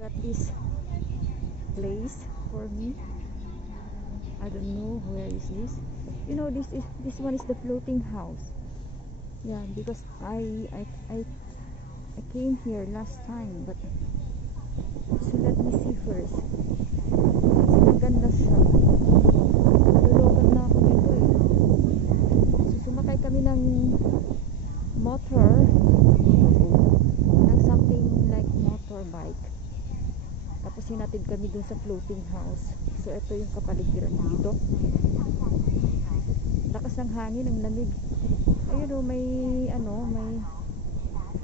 Got this place for me. I don't know where is this. You know, this one is the floating house. Yeah, because I came here last time, but so let me see first. So maganda siya. Nalulokan na ako dito eh. So sumakay kami ng motor, ng something like motorbike. Tapos hinatid kami dun sa floating house. So ito yung kapaligiran dito. Lakas ng hangin, ang lamig. Ayun o, may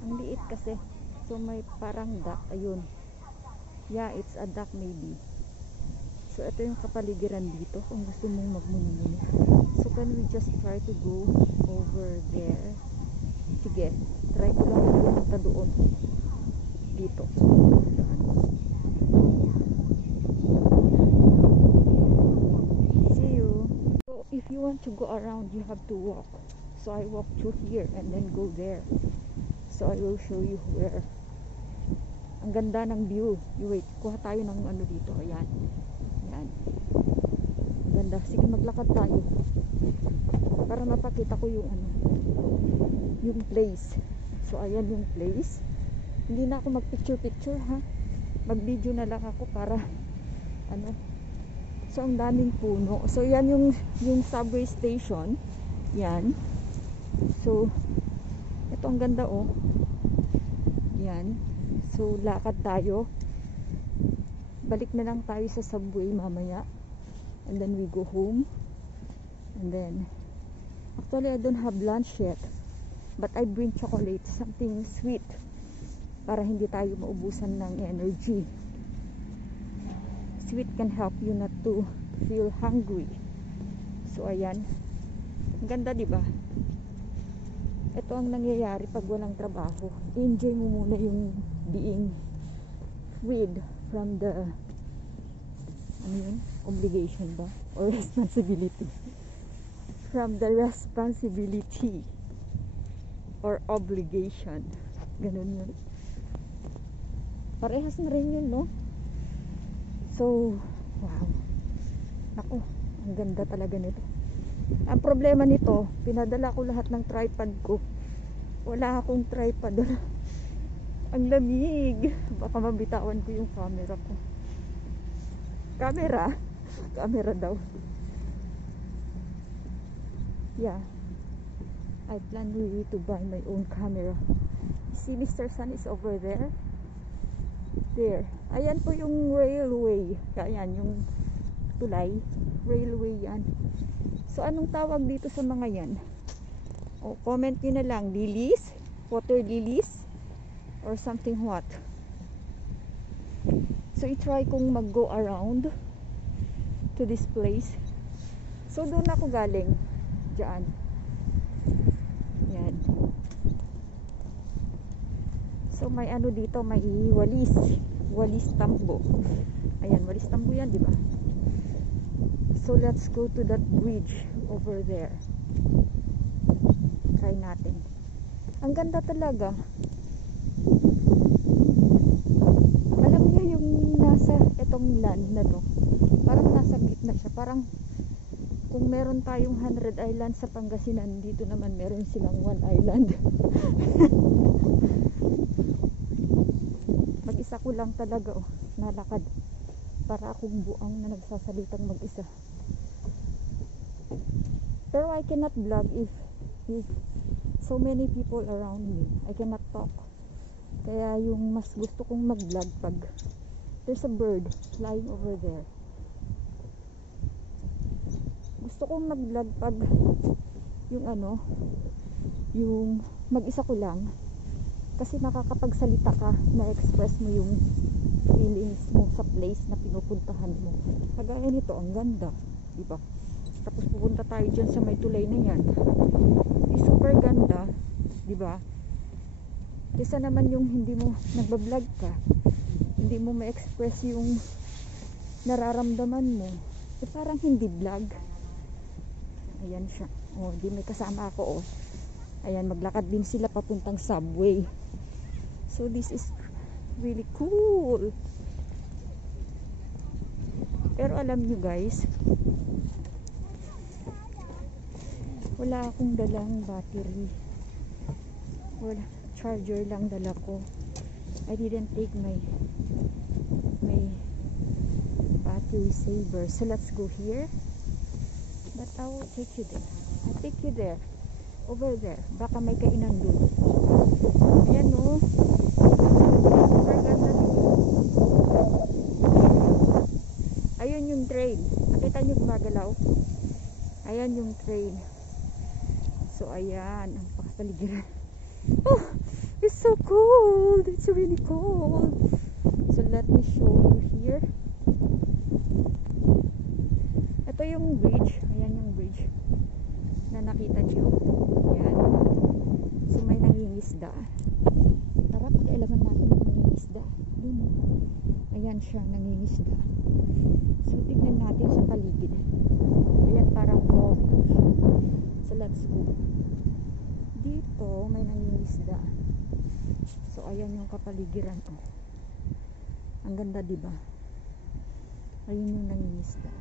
ang liit kasi. So may parang dock, ayun. Yeah, it's a dock maybe. So ito yung kapaligiran dito kung gusto mong magmuni-muni. So can we just try to go over there? Sige, try ko lang pumunta doon. Dito. See you. So if you want to go around, you have to walk. So I walk through here and then go there. So I will show you where. Ang ganda ng view. Wait, kuha tayo ng ano dito. Ayan. Ayan. Ganda. Sige, maglakad tayo. Para mapakita ko yung ano. Yung place. So ayan yung place. Hindi na ako mag-picture ha. Mag-video na lang ako para ano. So ang daming puno. So yan yung subway station. Yan. So ito ang ganda oh. Yan. So lakad tayo. Balik na lang tayo sa subway mamaya. And then we go home. And then actually I don't have lunch yet. But I bring chocolate, something sweet, para hindi tayo maubusan ng energy. Sweet can help you not to feel hungry. So ayan. Ang ganda, di ba? Ito ang nangyayari pag walang trabaho. Enjoy mo muna yung being freed from the obligation ba? Or responsibility. From the responsibility or obligation. Ganun yun. Parehas na rin yun, no? So, wow. Ako, ang ganda talaga nito. Ang problema nito, pinadala ko lahat ng tripod ko. Wala akong tripod. Ang lamig. Baka mabitawan ko yung camera ko. Camera? Camera daw. Yeah. I plan really to buy my own camera. See, Mr. Sun is over there. There. Ayan po yung railway. Ayan, yung tulay. Railway yan. So, anong tawag dito sa mga yan? O, comment nyo na lang. Lilies? Water lilies? Or something what? So, i-try kong mag-go around to this place. So, doon ako galing. Diyan. Yan. So, may ano dito, may walis. Walis tambo. Ayan, walis tambo yan, di ba? So, let's go to that bridge over there. Try natin. Ang ganda talaga. Alam niyo yung nasa itong land na to. Parang nasa gitna siya. Parang kung meron tayong 100 islands sa Pangasinan, dito naman meron silang 1 island. Mag-isa ko lang talaga nalakad. Para akong buang na nagsasalitang mag-isa. Pero I cannot vlog if so many people around me. I cannot talk. Kaya yung mas gusto kong mag-vlog pag there's a bird flying over there. Gusto kong mag-vlog pag yung yung mag-isa ko lang. Kasi nakakapagsalita ka, na-express mo yung feelings mo sa place na pinupuntahan mo. Kagaya nito, ang ganda, diba? Tapos pupunta tayo dyan sa may tulay na yan. Super ganda, diba? Kesa naman yung hindi mo nagbablog ka, hindi mo ma-express yung nararamdaman mo, parang hindi vlog. Ayan siya. Di may kasama ako Ayan, maglakad din sila papuntang subway. So this is really cool. alam nyo guys, wala akong dalang battery. Wala, charger lang dala ko. I didn't take my battery saver. So let's go here. But I will take you there. I'll take you there. Over there. Baka may kainan doon. Ayan o. Ayun yung train. Nakita nyo gumagalaw? Ayan yung train. So ayan. Ang pakapaligiran. Oh! It's so cold. It's really cold. So let me show you here. Ito yung bridge. Ayan yung bridge na nakita nyo. Ayan. So may nangingisda. Tara, pag-alaman natin ang nangingisda. Doon. Ayan siya, nangingisda. So tignan natin sa paligid. Ayan, parang fog. So let's go. Dito may nangingisda. So ayan yung kapaligiran. Oh. Ang ganda, diba? Ayun yung nangingisda.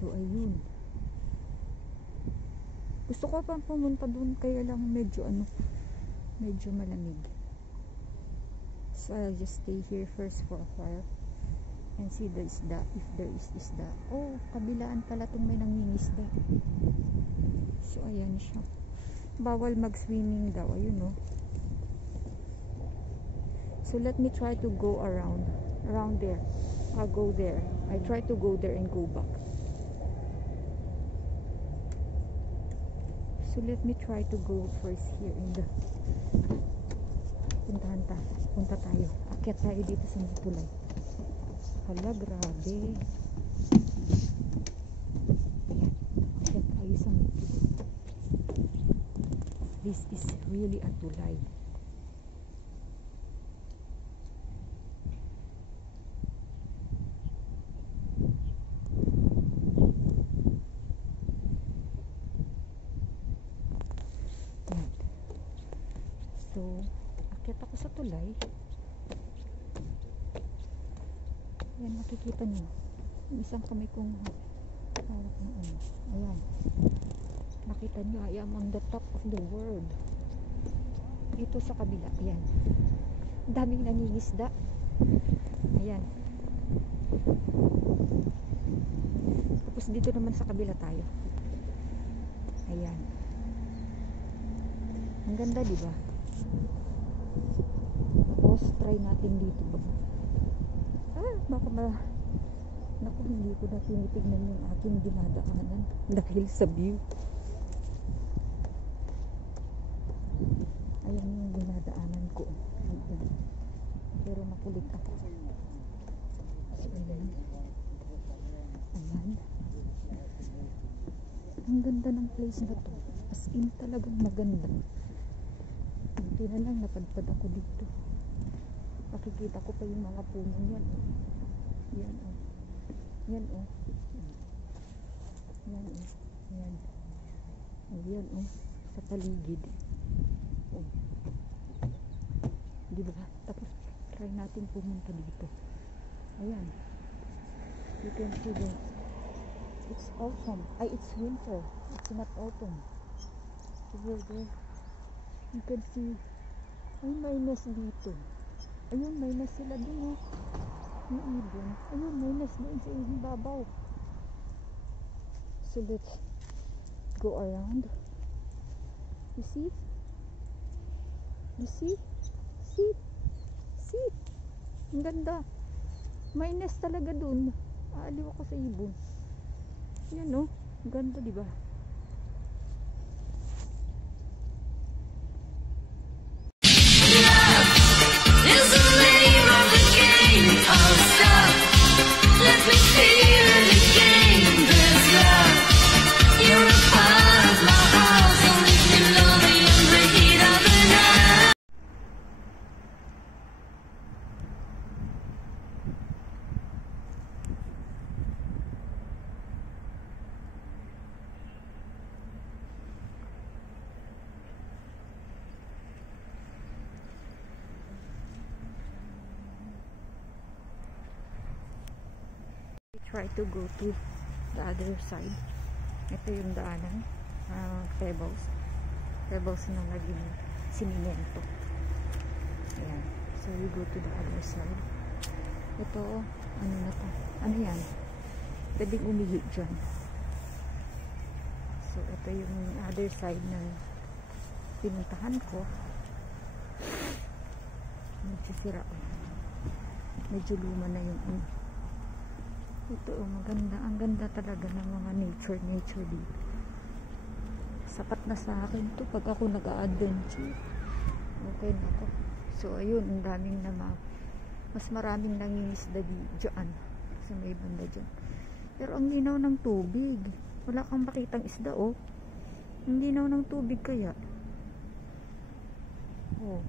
So ayun. Gusto ko pang pumunta doon, kaya lang medyo malamig. So I'll just stay here first for a while and see the isda, if there is isda. Oh, kabilaan pala itong may nangingisda. So ayan siya. Bawal mag-swimming daw, ayun oh. So let me try to go around there. I'll go there. I try to go there and go back. So let me try to go first here in the punta tayo. Akyat tayo dito sa tulay. Hala, grabe. Ayan. Akyat tayo sa tulay. This is really a tulay. So, akit ako sa tulay. Ayan, makikita nyo. Yung isang kamay kong hawak ng ano. Ayan. Nakita nyo, I am on the top of the world. Dito sa kabila. Ayan. Daming nangingisda. Ayan. Tapos dito naman sa kabila tayo. Ayan. Ang ganda, diba? Tapos try natin dito ba. Naku, hindi ko na tinitignan yung aking dinadaanan dahil sa view. Ayan yung dinadaanan ko. Pero makulit ako. So ayan. Ayan. Ang ganda ng place na to. As in talagang maganda. Hindi na lang napadpad ako dito. Makikita ko pa yung mga puno yan. Yan o. Yan o. Yan o. Yan. Yan o. Sa paligid. O. Diba? Tapos try natin pumunta dito. Ayan. You can see the it's autumn. Ay, it's winter. It's not autumn. Over there. You can see ay, may nest dito. Ayun, may nest sila dun oh. Yung ibon. Ayun, may nest doon sa ibabaw. So let's go around. You see? You see? See? See? Ang ganda. May nest talaga dun. Aaliw ako sa ibon. Yan oh. Ang ganda, diba? try to go to the other side. Ito yung daanan, pebbles na naging sinimento. Ayan. So we go to the other side. Ito, ano na to? Ano yan? Pwedeng umihi dyan. So ito yung other side ng pinuntahan ko. Nagsisira. Medyo luma na yung ito, maganda. Ang ganda talaga ng mga nature dito. Sapat na sa akin to pag ako nag-a-adventure. Okay na ako. So ayun, ang daming mas maraming nangingisda dyan sa may banda dyan. Pero ang linaw ng tubig, wala kang makitang isda, oh. Ang linaw ng tubig kaya. Oh.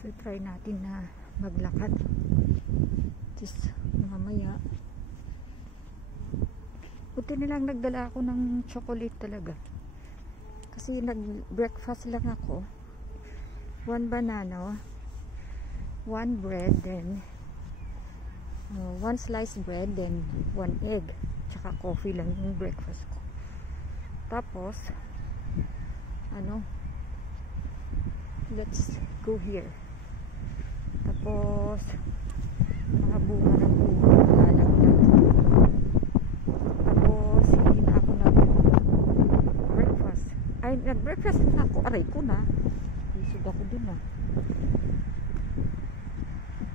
So try natin na maglakad. Just mamaya. Buti nilang nagdala ako ng chocolate talaga. Kasi nag-breakfast lang ako. 1 banana, 1 bread, then 1 sliced bread, then 1 egg. Tsaka coffee lang yung breakfast ko. Tapos, let's go here. Tapos, mga bunga ng bunga nalalaglag. Tapos, hindi na ako nag-breakfast. Ay, nag-breakfast na ako. Aray ko na. Isog ako dun ah.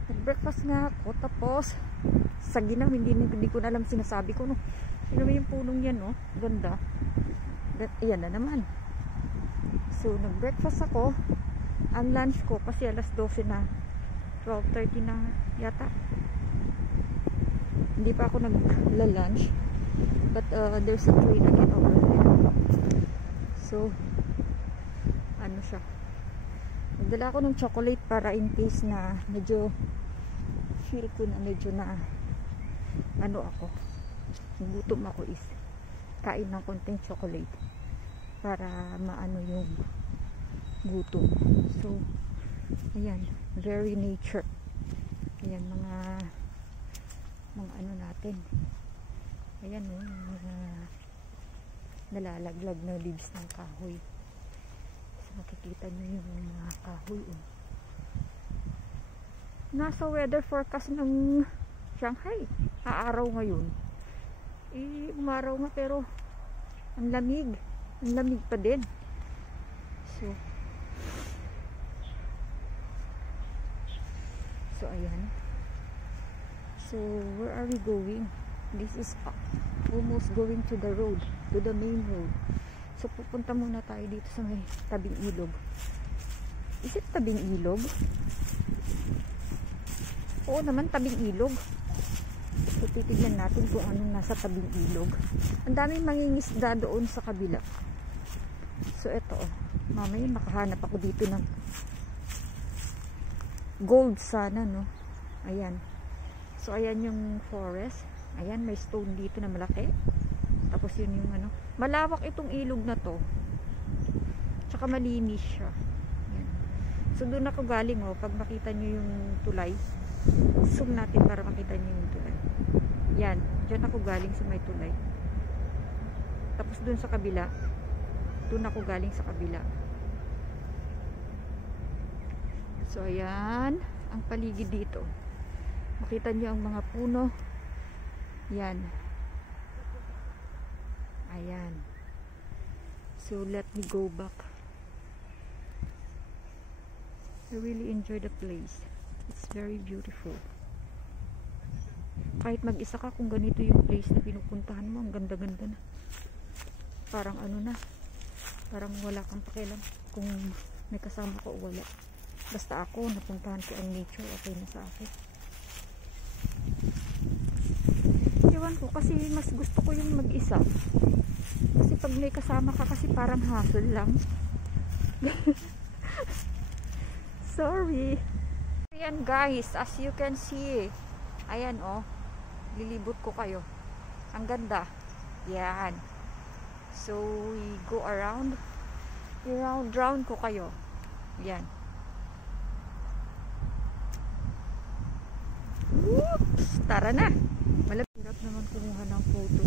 Nag-breakfast nga ako. Tapos, sa ginaw, hindi ko na alam sinasabi ko. No? Alam mo yung punong yan, no? Ganda. Ayan na naman. So, nag-breakfast ako. Ang lunch ko, kasi alas 12 na. 12:30 na yata. Hindi pa ako nagla-lunch. But there's a train again over there. So, ano siya. Nagdala ako ng chocolate para in case na medyo feel ko na medyo na ako. Gutom ako is kain ng konting chocolate para maano yung gutom. So, ayan, very nature. Ayan, mga ano natin. Ayan, mga nalalaglag na leaves ng kahoy. So, makikita nyo yung mga kahoy. Nasa weather forecast ng Shanghai. Aaraw ngayon. Umaraw nga pero ang lamig. Ang lamig pa din. So ayan. So where are we going? This is almost going to the road, to the main road. So pupunta muna tayo dito sa may tabing ilog. Is it tabing ilog? Oo naman, tabing ilog. So titignan natin kung anong nasa tabing ilog. Ang daming mangingisda doon sa kabila. So eto, mamaya makahanap ako dito ng gold sana, no? Ayan. So ayan yung forest. Ayan, may stone dito na malaki. Tapos yun yung malawak itong ilog na to. Tsaka malinis siya. Ayan. So doon ako galing, oh. Pag makita nyo yung tulay, zoom natin para makita nyo yung tulay. Yan, dyan ako galing sa may tulay. Tapos doon sa kabila, doon ako galing sa kabila. So ayan ang paligid dito. Makita nyo ang mga puno. Yan. Ayan. So let me go back. I really enjoy the place. It's very beautiful. Kahit mag-isa ka, kung ganito yung place na pinupuntahan mo, ang ganda-ganda na. Parang parang wala kang pakialam kung may kasama ko o wala. Basta ako, napuntahan ko ang nature, okay na sa akin. Ewan ko, kasi mas gusto ko yung mag-isa. Kasi pag may kasama ka, kasi parang hassle lang. Sorry. Ayan guys, as you can see, ayan lilibot ko kayo. Ang ganda. Yan. So, we go around. Round ko kayo. Yan. Oops! Tara na! Hirap naman kumuha ng photo